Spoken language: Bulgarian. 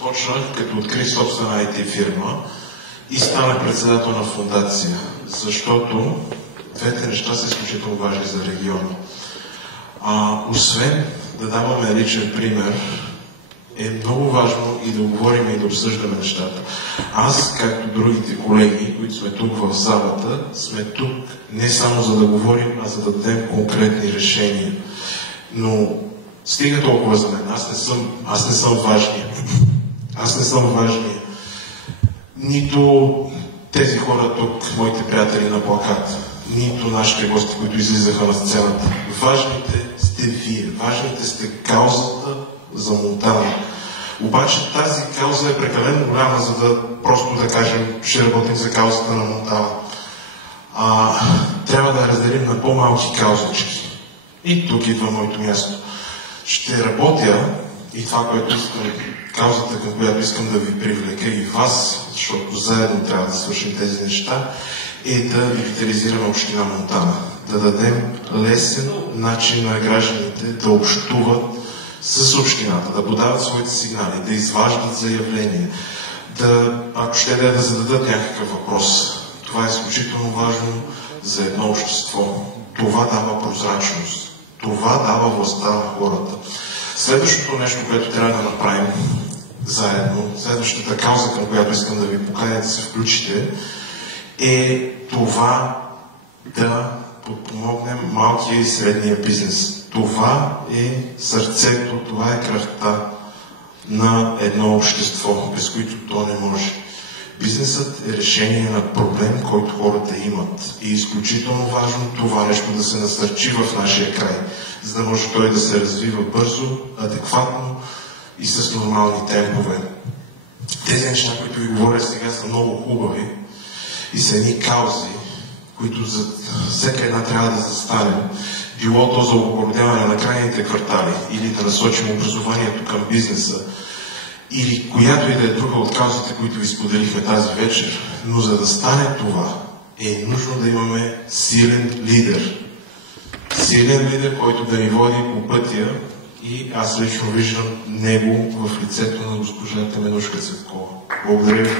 Почнах като открих собствена IT фирма и станах председател на фондация, защото двете неща са изключително важни за региона. Освен да даваме личен пример, е много важно и да говорим и да обсъждаме нещата. Аз, както другите колеги, които сме тук в залата, сме тук не само за да говорим, а за да дадем конкретни решения. Но стига толкова за мен. Аз не съм важния. Аз не съм важния. Нито тези хора тук, моите приятели на плакат, нито нашите гости, които излизаха на сцената. Важните сте вие. Важните сте каузата за Монтана. Обаче тази кауза е прекалено голяма, за да просто да кажем, ще работим за каузата на Монтана. Трябва да разделим на по-малки каузочки. И тук идва моето място. Ще работя и това, което искам, каузата, към която искам да ви привлека и вас, защото заедно трябва да свършим тези неща, е да дигитализираме община Монтана. Да дадем лесен начин на гражданите да общуват с общината, да подават своите сигнали, да изваждат заявления, ако ще да зададат някакъв въпрос. Това е изключително важно за едно общество. Това дава прозрачност. Това дава властта на хората. Следващото нещо, което трябва да направим заедно, следващата кауза, към която искам да ви поканя да се включите, е това да подпомогнем малкия и средния бизнес. Това е сърцето, това е кръвта на едно общество, без които то не може. Бизнесът е решение на проблем, който хората имат. И изключително важно това нещо да се насърчи в нашия край, за да може той да се развива бързо, адекватно и с нормални темпове. Тези неща, които ви говоря сега, са много хубави и са едни каузи, които за всяка една трябва да застанем. Било то за облагородяване на крайните квартали или да насочим образованието към бизнеса, или която и да е друга от каузите, които ви споделихме тази вечер. Но за да стане това, е нужно да имаме силен лидер. Силен лидер, който да ни води по пътя, и аз лично виждам него в лицето на госпожа Теменужка Цветкова. Благодаря ви.